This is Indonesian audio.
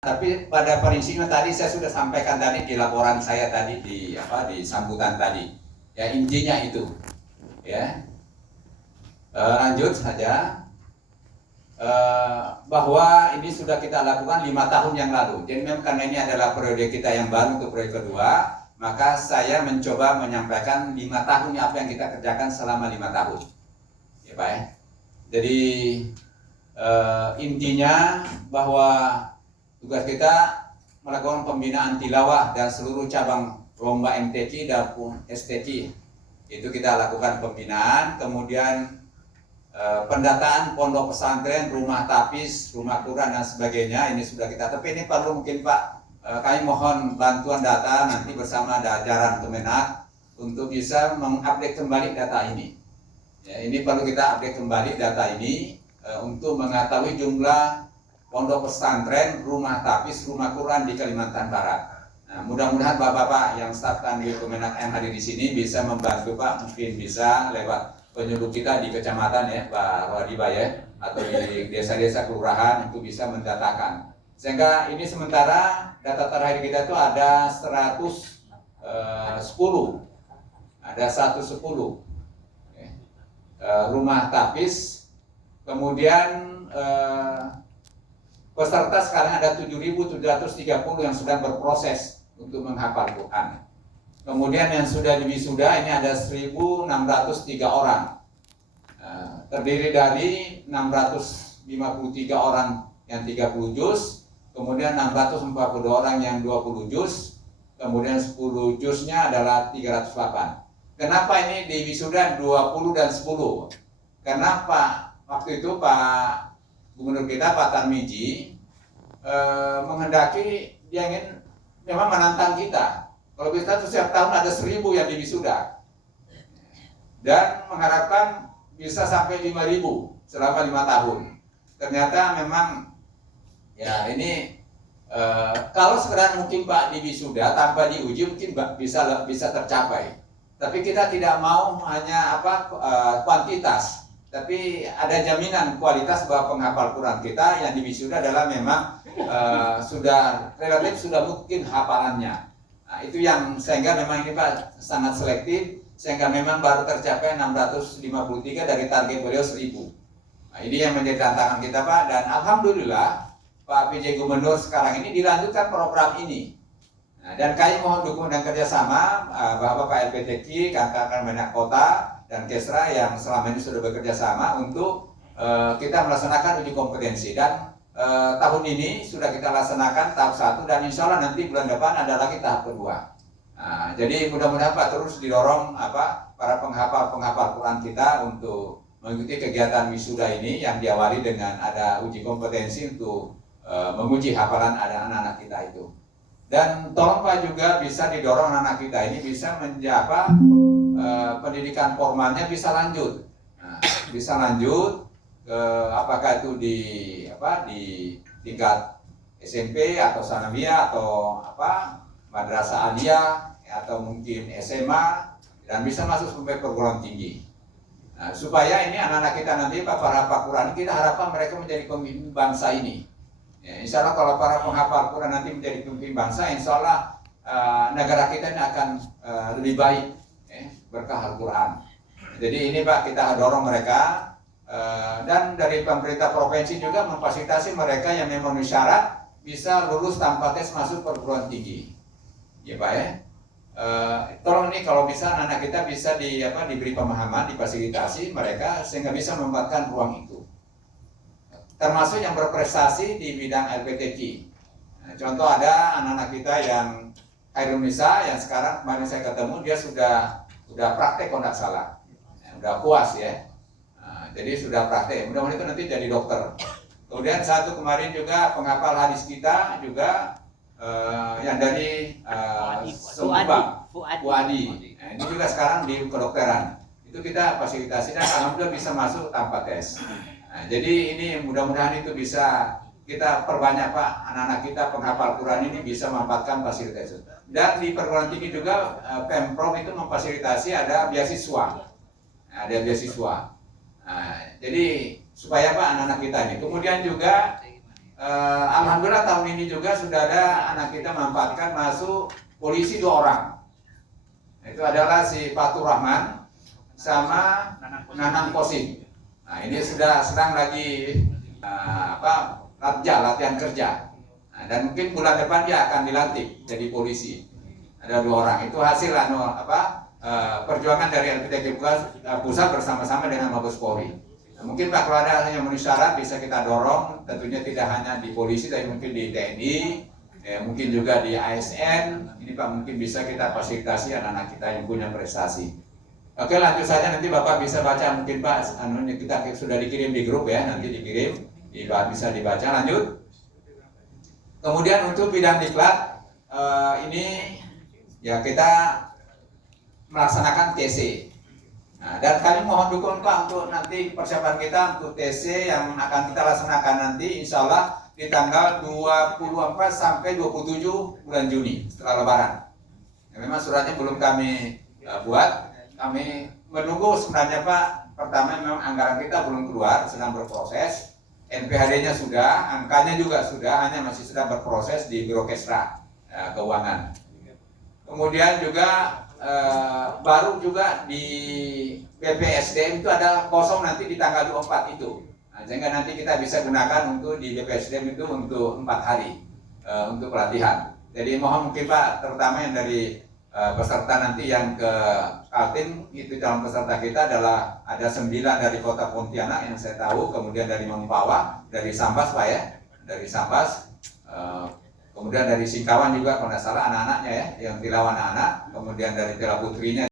Tapi pada prinsipnya tadi saya sudah sampaikan tadi di laporan saya tadi di sambutan tadi. Ya intinya itu. Ya. Lanjut saja. Bahwa ini sudah kita lakukan 5 tahun yang lalu. Jadi memang karena ini adalah periode kita yang baru untuk periode kedua, maka saya mencoba menyampaikan 5 tahun apa yang kita kerjakan selama 5 tahun. Ya Pak ya. Jadi intinya bahwa tugas kita melakukan pembinaan tilawah dan seluruh cabang lomba MTQ dan STQ. Itu kita lakukan pembinaan, kemudian pendataan pondok pesantren, rumah tapis, rumah Quran dan sebagainya. Ini sudah kita, tapi ini perlu mungkin Pak, kami mohon bantuan data nanti bersama jajaran Kemenak untuk bisa mengupdate kembali data ini. Ya, ini perlu kita update kembali data ini untuk mengetahui jumlah pondok pesantren, rumah tapis, rumah Quran di Kalimantan Barat. Nah, mudah-mudahan Bapak-bapak yang staf Kanwil Kemenak yang hadir di sini bisa membantu Pak, mungkin bisa lewat penyuluh kita di kecamatan ya, Pak Wadiba ya, atau di desa-desa kelurahan itu bisa mendatakan. Sehingga ini sementara data terakhir kita itu ada 110. Ada 110 rumah tapis, kemudian peserta sekarang ada 7.730 yang sedang berproses untuk menghafal Quran. Kemudian yang sudah diwisuda ini ada 1.603 orang. Terdiri dari 653 orang yang 30 juz, kemudian 642 orang yang 20 juz, kemudian 10 juznya adalah 308. Kenapa ini diwisuda 20 dan 10? Karena waktu itu Pak Gubernur kita Pak Tarmizi menghendaki, dia ingin memang menantang kita. Kalau kita setiap tahun ada 1.000 yang diwisuda dan mengharapkan bisa sampai 5.000 selama 5 tahun. Ternyata memang ya ini kalau sekedar mungkin Pak diwisuda tanpa diuji mungkin bisa tercapai. Tapi kita tidak mau hanya kuantitas, tapi ada jaminan kualitas bahwa penghafal Quran kita yang diwisuda adalah memang sudah relatif sudah mungkin hafalannya. Nah, itu yang sehingga memang ini Pak sangat selektif, sehingga memang baru tercapai 653 dari target beliau 1.000. Nah, ini yang menjadi tantangan kita Pak, dan alhamdulillah Pak PJ Gubernur sekarang ini dilanjutkan program ini. Nah, dan kami mohon dukungan dan kerjasama Bapak LPTQ, Kakak Kemenak Kota, dan Kesra yang selama ini sudah bekerja sama untuk kita melaksanakan uji kompetensi. Dan tahun ini sudah kita laksanakan tahap 1 dan insya Allah nanti bulan depan ada lagi tahap kedua. Nah, jadi mudah-mudahan Pak terus didorong para penghafal Quran kita untuk mengikuti kegiatan wisuda ini yang diawali dengan ada uji kompetensi untuk menguji hafalan anak-anak kita itu. Dan tolong Pak juga bisa didorong anak kita ini bisa menjadi pendidikan formalnya bisa lanjut. Nah, bisa lanjut ke apakah itu di tingkat SMP atau sanawiyah atau madrasah aliyah atau mungkin SMA dan bisa masuk sampai perguruan tinggi. Nah, supaya ini anak-anak kita nanti para Quran kita harapkan mereka menjadi pemimpin bangsa ini. Ya, insya Allah kalau para penghafal Quran nanti menjadi pemimpin bangsa, insya Allah negara kita ini akan lebih baik berkah Al-Quran. Jadi ini Pak kita dorong mereka dan dari pemerintah provinsi juga memfasilitasi mereka yang memenuhi syarat bisa lulus tanpa tes masuk perguruan tinggi. Ya Pak ya. Tolong ini kalau bisa anak kita bisa diberi pemahaman, difasilitasi mereka sehingga bisa memanfaatkan ruang itu. Termasuk yang berprestasi di bidang LPTQ. Nah, contoh ada anak-anak kita yang Khairul Nisa yang sekarang kemarin saya ketemu dia sudah praktek kalau tidak salah, sudah puas ya. Nah, jadi sudah praktek. Mudah-mudahan itu nanti jadi dokter. Kemudian satu kemarin juga penghafal hadis kita juga yang dari Subang, Fuadi. Nah, ini juga sekarang di kedokteran. Itu kita fasilitasi dan alhamdulillah bisa masuk tanpa tes. Nah, jadi ini mudah-mudahan itu bisa kita perbanyak Pak, anak-anak kita penghafal Quran ini bisa memanfaatkan fasilitas. Dan di perguruan tinggi juga Pemprov itu memfasilitasi ada beasiswa. Ada beasiswa. Nah, jadi supaya Pak anak-anak kita ini. Kemudian juga Alhamdulillah tahun ini juga sudah ada anak kita memanfaatkan masuk polisi 2 orang. Itu adalah si Fatur Rahman sama Nanang Kosim. Nah, ini sudah sedang lagi latihan kerja. Nah, dan mungkin bulan depan dia akan dilantik jadi polisi. Ada 2 orang. Itu hasil perjuangan dari LPTK Pusat bersama-sama dengan Mabes Polri. Nah, mungkin Pak kalau ada yang memenuhi syarat bisa kita dorong, tentunya tidak hanya di polisi, tapi mungkin di TNI, mungkin juga di ASN. Ini Pak mungkin bisa kita fasilitasi anak-anak kita yang punya prestasi. Oke, lanjut saja, nanti Bapak bisa baca mungkin Pak, kita sudah dikirim di grup ya, nanti dikirim, bisa dibaca. Lanjut. Kemudian untuk bidang diklat ini ya kita melaksanakan TC. Nah, dan kami mohon dukung Pak untuk nanti persiapan kita untuk TC yang akan kita laksanakan nanti insya Allah di tanggal 24 sampai 27 bulan Juni setelah Lebaran. Ya, memang suratnya belum kami buat. Kami menunggu sebenarnya Pak, pertama memang anggaran kita belum keluar, sedang berproses. NPHD-nya sudah, angkanya juga sudah, hanya masih sedang berproses di Biro Kesra Keuangan. Kemudian juga baru juga di BPSDM itu ada kosong nanti di tanggal 24 itu. Nah, sehingga nanti kita bisa gunakan untuk di BPSDM itu untuk 4 hari untuk pelatihan. Jadi mohon mungkin Pak, terutama yang dari peserta nanti yang ke Kaltim, itu calon peserta kita adalah ada 9 dari kota Pontianak yang saya tahu, kemudian dari Mempawah, dari Sambas Pak ya, dari Sambas, kemudian dari Singkawan juga kalau tidak salah anak-anaknya ya, yang dilawan anak, kemudian dari Tela Putrinya